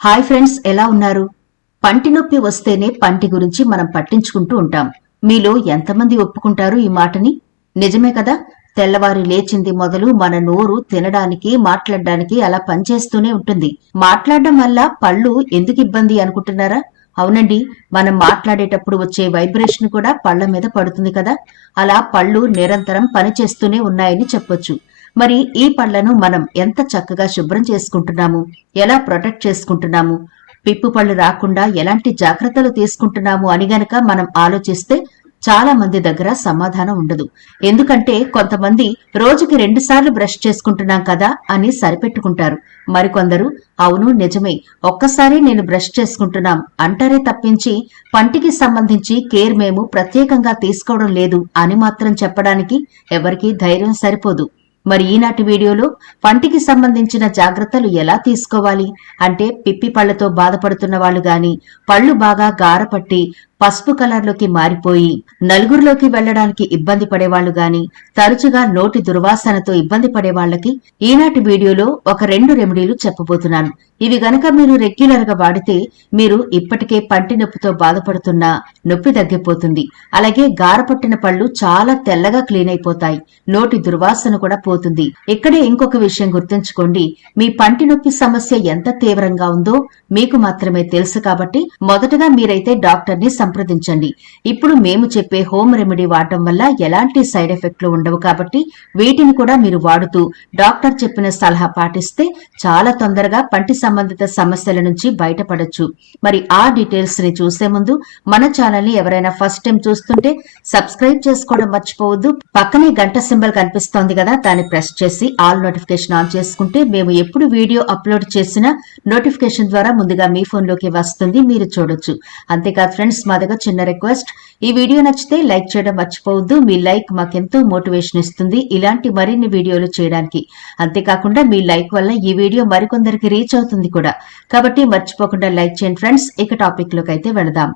Hi friends ఎలా ఉన్నారు? పంటి నొప్పి వస్తేనే పంటి గురించి మనం పట్టించుకుంటూ ఉంటాం. మీలో ఎంతమంది ఒప్పుకుంటారు ఈ మాటని? నిజమే కదా? తెల్లవారి లేచింది మొదలు మన నోరు తినడానికి మాట్లాడడానికి అలా పనిచేస్తూనే ఉంటుంది. మాట్లాడడం వల్ల పళ్ళు ఎందుకు ఇబ్బంది అనుకుంటున్నారా? అవునండి మనం మాట్లాడేటప్పుడు వచ్చే వైబ్రేషన్ కూడా పళ్ళ మీద పడుతుంది కదా? అలా పళ్ళు నిరంతరం పనిచేస్తూనే ఉన్నాయని చెప్పొచ్చు. మరి ఈ పళ్ళను మనం ఎంత చక్కగా శుభ్రం చేసుకుంటున్నాము? ఎలా ప్రొటెక్ట్ చేసుకుంటున్నాము? పిప్పు పళ్ళు రాకుండా ఎలాంటి జాగ్రత్తలు తీసుకుంటున్నాము అని గనక మనం ఆలోచిస్తే చాలా మంది దగ్గర సమాధానం ఉండదు. ఎందుకంటే కొంతమంది రోజుకి రెండు సార్లు బ్రష్ చేసుకుంటున్నాం కదా అని సరిపెట్టుకుంటారు. మరికొందరు అవును నిజమే ఒక్కసారి నేను బ్రష్ చేసుకుంటున్నాం అంటారే తప్పించి పంటికి సంబంధించి కేర్ మేము ప్రత్యేకంగా తీసుకోవడం లేదు అని మాత్రం చెప్పడానికి ఎవరికీ ధైర్యం సరిపోదు. మరి ఈనాటి వీడియోలో పంటికి సంబంధించిన జాగ్రత్తలు ఎలా తీసుకోవాలి? అంటే పిప్పి పళ్ళతో బాధపడుతున్న వాళ్ళు గాని పళ్ళు బాగా గారపట్టి పసుపు కలర్లోకి మారిపోయి నలుగురిలోకి వెళ్ళడానికి ఇబ్బంది పడేవాళ్ళు గాని తరచుగా నోటి దుర్వాసనతో ఇబ్బంది పడే వాళ్ళకి ఈనాటి వీడియోలో ఒక రెండు రెమెడీలు చెప్పబోతున్నాను. ఇవి గనక మీరు రెగ్యులర్గా వాడితే మీరు ఇప్పటికే పంటి నొప్పితో బాధపడుతున్నా నొప్పి తగ్గిపోతుంది. అలాగే గారపట్టిన పళ్ళు చాలా తెల్లగా క్లీన్ అయిపోతాయి. నోటి దుర్వాసన కూడా పోతుంది. ఇక్కడే ఇంకొక విషయం గుర్తుంచుకోండి. మీ పంటి నొప్పి సమస్య ఎంత తీవ్రంగా ఉందో మీకు మాత్రమే తెలుసు కాబట్టి మొదటగా మీరైతే డాక్టర్ని సంప్రదించండి. ఇప్పుడు మేము చెప్పే హోమ్ రెమెడీ వాడటం వల్ల ఎలాంటి సైడ్ ఎఫెక్ట్లు ఉండవు కాబట్టి వీటిని కూడా మీరు వాడుతూ డాక్టర్ చెప్పిన సలహా పాటిస్తే చాలా తొందరగా పంటి సంబంధిత సమస్యల నుంచి బయటపడొచ్చు. మరి ఆ డీటెయిల్స్ని చూసే ముందు మన ఛానల్ని ఎవరైనా ఫస్ట్ టైం చూస్తుంటే సబ్స్క్రైబ్ చేసుకోవడం మర్చిపోవద్దు. పక్కనే గంట సింబల్ కనిపిస్తోంది కదా దాన్ని ప్రెస్ చేసి ఆల్ నోటిఫికేషన్ ఆన్ చేసుకుంటే మేము ఎప్పుడు వీడియో అప్లోడ్ చేసినా నోటిఫికేషన్ ద్వారా ముందుగా మీ ఫోన్లోకి వస్తుంది మీరు చూడొచ్చు. అంతేకాదు ఫ్రెండ్స్ మా దగ్గర చిన్న రిక్వెస్ట్ ఈ వీడియో నచ్చితే లైక్ చేయడం మర్చిపోవద్దు. మీ లైక్ మాకెంతో మోటివేషన్ ఇస్తుంది ఇలాంటి మరిన్ని వీడియోలు చేయడానికి. అంతేకాకుండా మీ లైక్ వల్ల ఈ వీడియో మరికొందరికి రీచ్ అవుతుంది కూడా. కాబట్టి మర్చిపోకుండా లైక్ చేయండి ఫ్రెండ్స్. ఇక టాపిక్లోకి అయితే వెళదాం.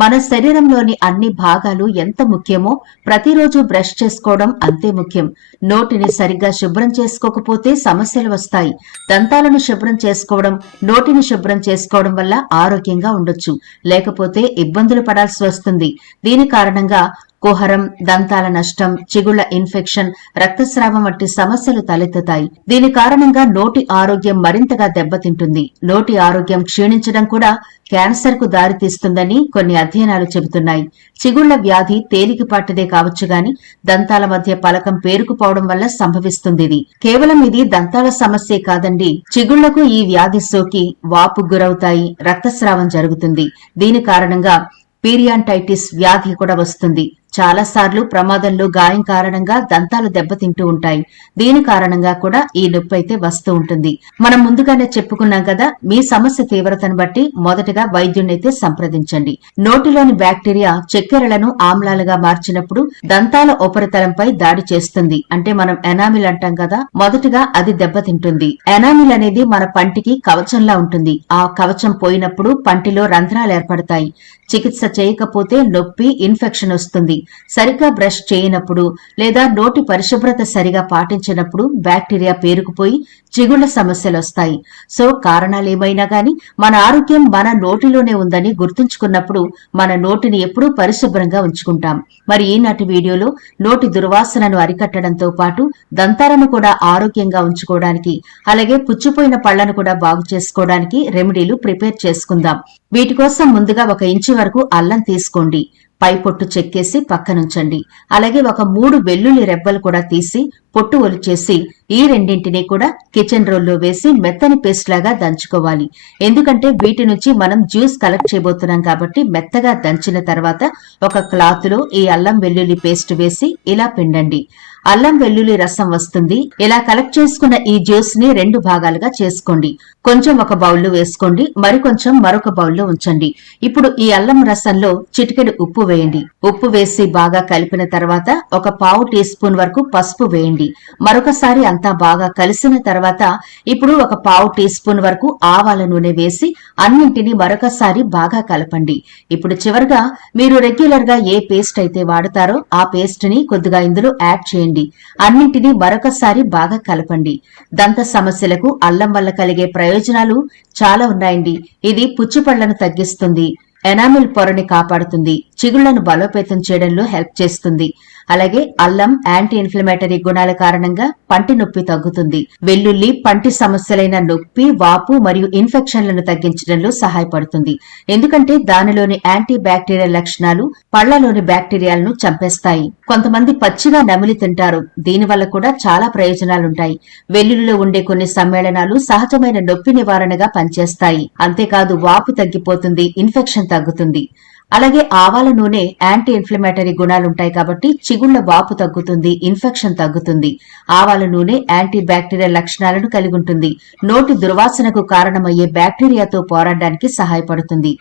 మన శరీరంలోని అన్ని భాగాలు ఎంత ముఖ్యమో ప్రతిరోజు బ్రష్ చేసుకోవడం అంతే ముఖ్యం. నోటిని సరిగ్గా శుభ్రం చేసుకోకపోతే సమస్యలు వస్తాయి. దంతాలను శుభ్రం చేసుకోవడం నోటిని శుభ్రం చేసుకోవడం వల్ల ఆరోగ్యంగా ఉండొచ్చు. లేకపోతే ఇబ్బందులు పడాల్సి వస్తుంది. దీని కారణంగా కుహరం దంతాల నష్టం చిగుళ్ళ ఇన్ఫెక్షన్ రక్తస్రావం వంటి సమస్యలు తలెత్తుతాయి. దీని కారణంగా నోటి ఆరోగ్యం మరింతగా దెబ్బతింటుంది. నోటి ఆరోగ్యం క్షీణించడం కూడా క్యాన్సర్కు దారితీస్తుందని కొన్ని అధ్యయనాలు చెబుతున్నాయి. చిగుళ్ళ వ్యాధి తేలికపాటిదే కావచ్చు గాని దంతాల మధ్య పలకం పేరుకుపోవడం వల్ల సంభవిస్తుంది ఇది. కేవలం ఇది దంతాల సమస్యే కాదండి. చిగుళ్ళకు ఈ వ్యాధి సోకి వాపు గురవుతాయి రక్తస్రావం జరుగుతుంది. దీని కారణంగా పీరియాంటైటిస్ వ్యాధి కూడా వస్తుంది. చాలా సార్లు ప్రమాదంలో గాయం కారణంగా దంతాలు దెబ్బతింటూ ఉంటాయి. దీని కారణంగా కూడా ఈ నొప్పి అయితే వస్తూ ఉంటుంది. మనం ముందుగానే చెప్పుకున్నాం కదా మీ సమస్య తీవ్రతను బట్టి మొదటగా వైద్యున్నైతే సంప్రదించండి. నోటిలోని బ్యాక్టీరియా చక్కెరలను ఆమ్లాలుగా మార్చినప్పుడు దంతాల ఉపరితలంపై దాడి చేస్తుంది. అంటే మనం ఎనామిల్ అంటాం కదా మొదటగా అది దెబ్బతింటుంది. ఎనామిల్ అనేది మన పంటికి కవచంలా ఉంటుంది. ఆ కవచం పోయినప్పుడు పంటిలో రంధ్రాలు ఏర్పడతాయి. చికిత్స చేయకపోతే నొప్పి ఇన్ఫెక్షన్ వస్తుంది. సరిగా బ్రష్ చేయనప్పుడు లేదా నోటి పరిశుభ్రత సరిగా పాటించినప్పుడు బ్యాక్టీరియా పేరుకుపోయి చిగుళ్ళ సమస్యలు వస్తాయి. సో కారణాలేమైనా గాని మన ఆరోగ్యం మన నోటిలోనే ఉందని గుర్తుంచుకున్నప్పుడు మన నోటిని ఎప్పుడూ పరిశుభ్రంగా ఉంచుకుంటాం. మరి ఈనాటి వీడియోలో నోటి దుర్వాసనను అరికట్టడంతో పాటు దంతాలను కూడా ఆరోగ్యంగా ఉంచుకోవడానికి అలాగే పుచ్చిపోయిన పళ్ళను కూడా బాగు చేసుకోవడానికి రెమెడీలు ప్రిపేర్ చేసుకుందాం. వీటి కోసం ముందుగా ఒక ఇంచు వరకు అల్లం తీసుకోండి. పై పొట్టు చెక్కేసి పక్కనుంచండి. అలాగే ఒక మూడు వెల్లుల్లి రెబ్బలు కూడా తీసి పొట్టు ఒలిచేసి ఈ రెండింటినీ కూడా కిచెన్ రోల్లో వేసి మెత్తని పేస్ట్ లాగా దంచుకోవాలి. ఎందుకంటే వీటి నుంచి మనం జ్యూస్ కలెక్ట్ చేయబోతున్నాం కాబట్టి మెత్తగా దంచిన తర్వాత ఒక క్లాత్లో ఈ అల్లం వెల్లుల్లి పేస్ట్ వేసి ఇలా పిండండి. అల్లం వెల్లుల్లి రసం వస్తుంది. ఇలా కలెక్ట్ చేసుకున్న ఈ జ్యూస్ని రెండు భాగాలుగా చేసుకోండి. కొంచెం ఒక బౌల్లో వేసుకోండి. మరి కొంచెం మరొక బౌల్లో ఉంచండి. ఇప్పుడు ఈ అల్లం రసంలో చిటికెడు ఉప్పు వేయండి. ఉప్పు వేసి బాగా కలిపిన తర్వాత ఒక పావు టీ స్పూన్ వరకు పసుపు వేయండి. మరొకసారి అంతా అంతా బాగా కలిసిన తర్వాత ఇప్పుడు ఒక పావు టీ స్పూన్ వరకు ఆవాల నూనె వేసి అన్నింటినీ మరొకసారి బాగా కలపండి. ఇప్పుడు చివరగా మీరు రెగ్యులర్గా ఏ పేస్ట్ అయితే వాడతారో ఆ పేస్ట్ని కొద్దిగా ఇందులో యాడ్ చేయండి. అన్నింటినీ మరొకసారి బాగా కలపండి. దంత సమస్యలకు అల్లం వల్ల కలిగే ప్రయోజనాలు చాలా ఉన్నాయండి. ఇది పుచ్చిపళ్ళను తగ్గిస్తుంది. ఎనామిల్ పొరని కాపాడుతుంది. చిగుళ్ళను బలోపేతం చేయడంలో హెల్ప్ చేస్తుంది. అలాగే అల్లం యాంటీ ఇన్ఫ్లమేటరీ గుణాల కారణంగా పంటి నొప్పి తగ్గుతుంది. వెల్లుల్లి పంటి సమస్యలైన నొప్పి వాపు మరియు ఇన్ఫెక్షన్లను తగ్గించడంలో సహాయపడుతుంది. ఎందుకంటే దానిలోని యాంటీ బ్యాక్టీరియల్ లక్షణాలు పళ్ళలోని బ్యాక్టీరియాలను చంపేస్తాయి. కొంతమంది పచ్చిగా నమిలి తింటారు. దీనివల్ల కూడా చాలా ప్రయోజనాలుంటాయి. వెల్లుల్లిలో ఉండే కొన్ని సమ్మేళనాలు సహజమైన నొప్పి నివారణగా పనిచేస్తాయి. అంతేకాదు వాపు తగ్గిపోతుంది ఇన్ఫెక్షన్ తగ్గుతుంది. అలాగే ఆవాల నూనె యాంటీ ఇన్ఫ్లమేటరీ గుణాలుంటాయి కాబట్టి చిగుళ్ళ వాపు తగ్గుతుంది ఇన్ఫెక్షన్ తగ్గుతుంది. ఆవాల నూనె యాంటీ బ్యాక్టీరియల్ లక్షణాలను కలిగి ఉంటుంది. నోటి దుర్వాసనకు కారణమయ్యే బ్యాక్టీరియాతో పోరాడడానికి సహాయపడుతుంది.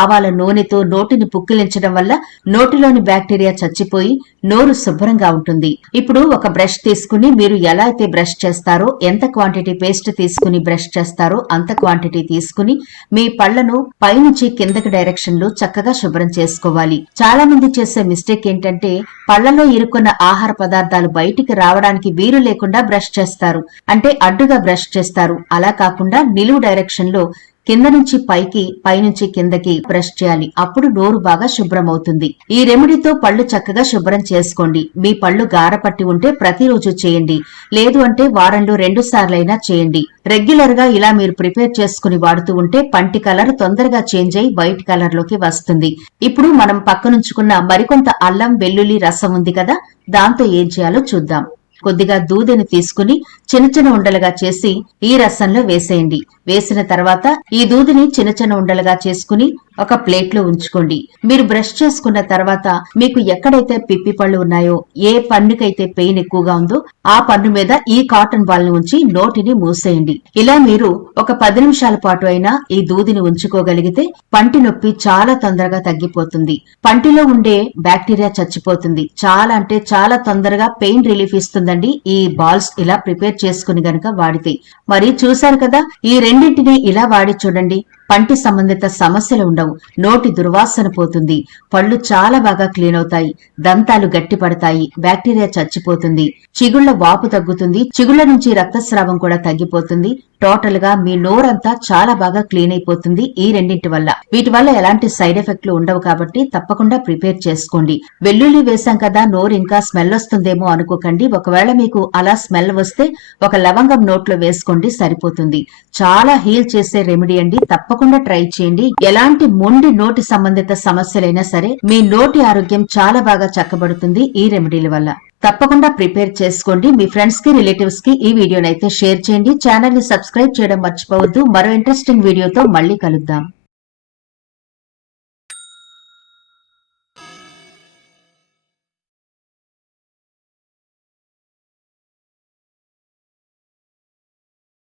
ఆవాల నూనెతో నోటిని పుక్కిలించడం వల్ల నోటిలోని బ్యాక్టీరియా చచ్చిపోయి నోరు శుభ్రంగా ఉంటుంది. ఇప్పుడు ఒక బ్రష్ తీసుకుని మీరు ఎలా అయితే బ్రష్ చేస్తారో ఎంత క్వాంటిటీ పేస్ట్ తీసుకుని బ్రష్ చేస్తారో అంత క్వాంటిటీ తీసుకుని మీ పళ్ళను పైనుంచి కిందకి డైరెక్షన్లో చక్కగా శుభ్రం చేసుకోవాలి. చాలా మంది చేసే మిస్టేక్ ఏంటంటే పళ్ళలో ఇరుక్కున్న ఆహార పదార్థాలు బయటికి రావడానికి వీలు లేకుండా బ్రష్ చేస్తారు. అంటే అడ్డుగా బ్రష్ చేస్తారు. అలా కాకుండా నిలువు డైరెక్షన్లో కింద నుంచి పైకి పైనుంచి కిందకి బ్రష్ చేయాలి. అప్పుడు నోరు బాగా శుభ్రం అవుతుంది ఈ రెమెడీతో పళ్ళు చక్కగా శుభ్రం చేసుకోండి. మీ పళ్ళు గారపట్టి ఉంటే ప్రతిరోజు చేయండి. లేదు అంటే వారంలో రెండు సార్లైనా చేయండి. రెగ్యులర్గా ఇలా మీరు ప్రిపేర్ చేసుకుని వాడుతూ ఉంటే పంటి కలర్ తొందరగా చేంజ్ అయి వైట్ కలర్లోకి వస్తుంది. ఇప్పుడు మనం పక్కనుంచుకున్న మరికొంత అల్లం వెల్లుల్లి రసం ఉంది కదా దాంతో ఏం చేయాలో చూద్దాం. కొద్దిగా దూదిని తీసుకుని చిన్న చిన్న ఉండలుగా చేసి ఈ రసంలో వేసేయండి. వేసిన తర్వాత ఈ దూదిని చిన్న చిన్న ఉండలుగా చేసుకుని ఒక ప్లేట్లో ఉంచుకోండి. మీరు బ్రష్ చేసుకున్న తర్వాత మీకు ఎక్కడైతే పిప్పి పళ్ళు ఉన్నాయో ఏ పన్నుకైతే పెయిన్ ఎక్కువగా ఉందో ఆ పన్ను మీద ఈ కాటన్ బాల్ని ఉంచి నోటిని మూసేయండి. ఇలా మీరు ఒక పది నిమిషాల పాటు అయినా ఈ దూదిని ఉంచుకోగలిగితే పంటి నొప్పి చాలా తొందరగా తగ్గిపోతుంది. పంటిలో ఉండే బ్యాక్టీరియా చచ్చిపోతుంది. చాలా అంటే చాలా తొందరగా పెయిన్ రిలీఫ్ ఇస్తుంది ఇస్తుందండి ఈ బాల్స్ ఇలా ప్రిపేర్ చేసుకుని గనక వాడితే. మరి చూశారు కదా ఈ రెండింటిని ఇలా వాడి చూడండి. పంటి సంబంధిత సమస్యలు ఉండవు. నోటి దుర్వాసన పోతుంది. పళ్ళు చాలా బాగా క్లీన్ అవుతాయి. దంతాలు గట్టిపడతాయి. బ్యాక్టీరియా చచ్చిపోతుంది. చిగుళ్ళ వాపు తగ్గుతుంది. చిగుళ్ళ నుంచి రక్తస్రావం కూడా తగ్గిపోతుంది. టోటల్గా మీ నోరంతా చాలా బాగా క్లీన్ అయిపోతుంది ఈ రెండింటి వల్ల. వీటి వల్ల ఎలాంటి సైడ్ ఎఫెక్ట్లు ఉండవు కాబట్టి తప్పకుండా ప్రిపేర్ చేసుకోండి. వెల్లుల్లి వేశాం కదా నోరు ఇంకా స్మెల్ వస్తుందేమో అనుకోకండి. ఒకవేళ మీకు అలా స్మెల్ వస్తే ఒక లవంగం నోట్లో వేసుకోండి సరిపోతుంది. చాలా హీల్ చేసే రెమెడీ అండి. తప్పకుండా ట్రై చేయండి. ఎలాంటి మొండి నోటి సంబంధిత సమస్యలైనా సరే మీ నోటి ఆరోగ్యం చాలా బాగా చక్కబడుతుంది ఈ రెమెడీల వల్ల. తప్పకుండా ప్రిపేర్ చేసుకోండి. మీ ఫ్రెండ్స్కి రిలేటివ్స్కి ఈ వీడియోనైతే షేర్ చేయండి. ఛానల్ని సబ్స్క్రైబ్ చేయడం మర్చిపోవద్దు. మరో ఇంట్రెస్టింగ్ వీడియోతో మళ్ళీ కలుద్దాం.